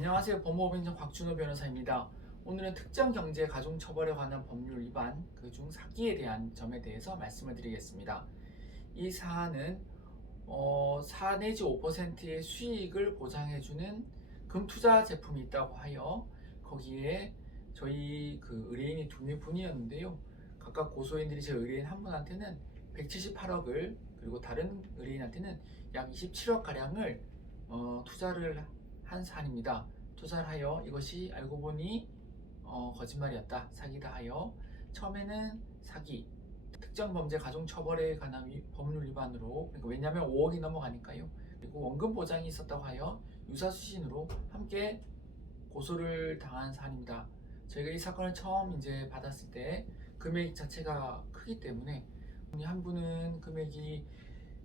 안녕하세요. 법무법인정 곽준호 변호사입니다. 오늘은 특정경제 가중처벌에 관한 법률 위반, 그중 사기에 대한 점에 대해서 말씀을 드리겠습니다. 이 사안은 4 내지 5%의 수익을 보장해주는 금투자 제품이 있다고 하여 거기에 저희 의뢰인이 두 분이었는데요. 각각 고소인들이 제 의뢰인 한 분한테는 178억을, 그리고 다른 의뢰인한테는 약 27억 가량을 투자를 한 사안입니다. 투자를 하여 이것이 알고 보니 거짓말이었다, 사기다 하여 처음에는 사기, 특정범죄 가중처벌에 관한 법률 위반으로, 그러니까 왜냐하면 5억이 넘어가니까요. 그리고 원금 보장이 있었다고 하여 유사수신으로 함께 고소를 당한 사안입니다. 저희가 이 사건을 처음 받았을 때 금액 자체가 크기 때문에 한 분은 금액이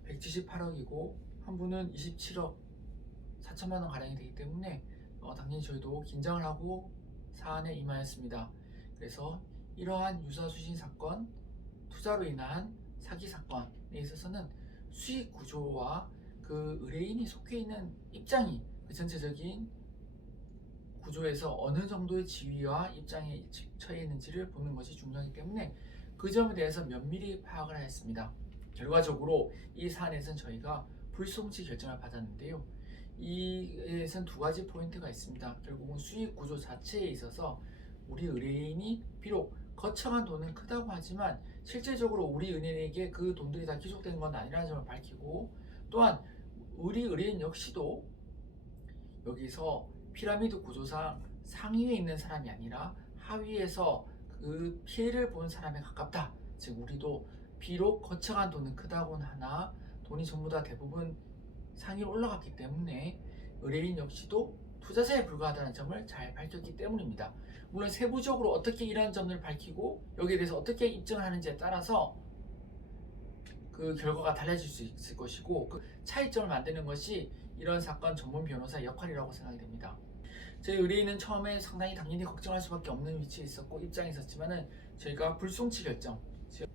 178억이고 한 분은 27억 4천만 원 가량이 되기 때문에 당연히 저희도 긴장을 하고 사안에 임하였습니다. 그래서 이러한 유사수신 사건, 투자로 인한 사기 사건에 있어서는 수익 구조와 그 의뢰인이 속해 있는 입장이 그 전체적인 구조에서 어느 정도의 지위와 입장에 처해 있는지를 보는 것이 중요하기 때문에 그 점에 대해서 면밀히 파악을 하였습니다. 결과적으로 이 사안에서는 저희가 불송치 결정을 받았는데요. 이에선 두 가지 포인트가 있습니다. 결국은 수익 구조 자체에 있어서 우리 의뢰인이 비록 거쳐간 돈은 크다고 하지만 실제적으로 우리 은행에게 그 돈들이 다 기속된 건 아니라는 점을 밝히고, 또한 우리 의뢰인 역시도 여기서 피라미드 구조상 상위에 있는 사람이 아니라 하위에서 그 피해를 본 사람에 가깝다. 즉 우리도 비록 거쳐간 돈은 크다고는 하나 돈이 전부 다 대부분 상위로 올라갔기 때문에 의뢰인 역시도 투자자에 불과하다는 점을 잘 밝혔기 때문입니다. 물론 세부적으로 어떻게 이러한 점을 밝히고 여기에 대해서 어떻게 입증을 하는지에 따라서 그 결과가 달라질 수 있을 것이고, 그 차이점을 만드는 것이 이런 사건 전문 변호사의 역할이라고 생각이 됩니다. 저희 의뢰인은 처음에 상당히 당연히 걱정할 수밖에 없는 위치에 있었고 입장에 있었지만은 저희가 불송치 결정,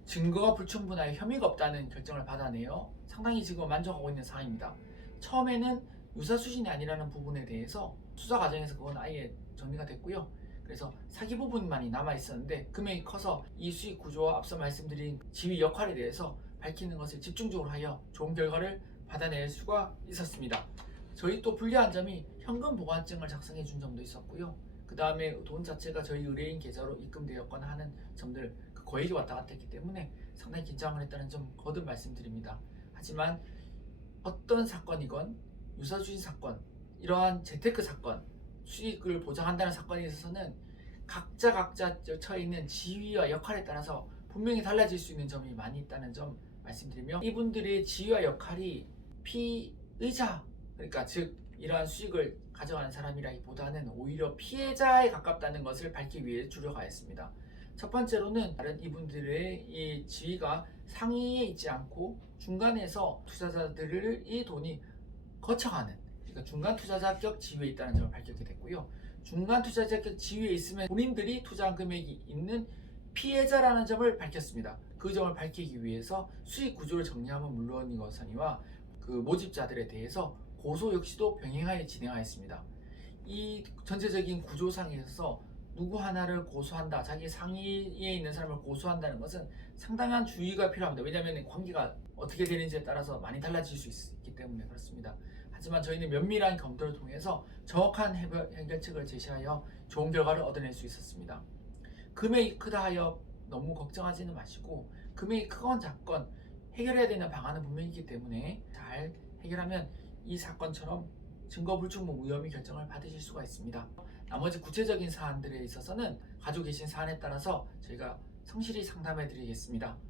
증거가 불충분하여 혐의가 없다는 결정을 받아내어 상당히 지금 만족하고 있는 상황입니다. 처음에는 유사수신이 아니라는 부분에 대해서 수사 과정에서 그건 아예 정리가 됐고요. 그래서 사기 부분만이 남아 있었는데 금액이 커서 이 수익 구조와 앞서 말씀드린 지위 역할에 대해서 밝히는 것을 집중적으로 하여 좋은 결과를 받아낼 수가 있었습니다. 저희 또 불리한 점이 현금 보관증을 작성해 준 점도 있었고요. 그 다음에 돈 자체가 저희 의뢰인 계좌로 입금되었거나 하는 점들, 그 거액이 왔다 갔다 했기 때문에 상당히 긴장을 했다는 점 거듭 말씀드립니다. 하지만 어떤 사건이건 유사수신 사건, 이러한 재테크 사건, 수익을 보장한다는 사건에 있어서는 각자 처해 있는 지위와 역할에 따라서 분명히 달라질 수 있는 점이 많이 있다는 점 말씀드리며, 이분들의 지위와 역할이 피의자, 그러니까 즉 이러한 수익을 가져가는 사람이라기보다는 오히려 피해자에 가깝다는 것을 밝히기 위해 주력하였습니다. 첫 번째로는 다른 이분들의 이 지위가 상위에 있지 않고 중간에서 투자자들을 이 돈이 거쳐가는, 그러니까 중간 투자자격 지위에 있다는 점을 밝혔게 됐고요. 중간 투자자격 지위에 있으면 본인들이 투자한 금액이 있는 피해자라는 점을 밝혔습니다. 그 점을 밝히기 위해서 수익 구조를 정리하면 물론이거니와 그 모집자들에 대해서 고소 역시도 병행하여 진행하였습니다. 이 전체적인 구조상에서 누구 하나를 고소한다, 자기 상위에 있는 사람을 고소한다는 것은 상당한 주의가 필요합니다. 왜냐하면 관계가 어떻게 되는지에 따라서 많이 달라질 수 있기 때문에 그렇습니다. 하지만 저희는 면밀한 검토를 통해서 정확한 해결책을 제시하여 좋은 결과를 얻어낼 수 있었습니다. 금액이 크다 하여 너무 걱정하지는 마시고, 금액이 크건 작건 해결해야 되는 방안은 분명히 있기 때문에 잘 해결하면 이 사건처럼 증거 불충분 무혐의 결정을 받으실 수가 있습니다. 나머지 구체적인 사안들에 있어서는 가지고 계신 사안에 따라서 저희가 성실히 상담해 드리겠습니다.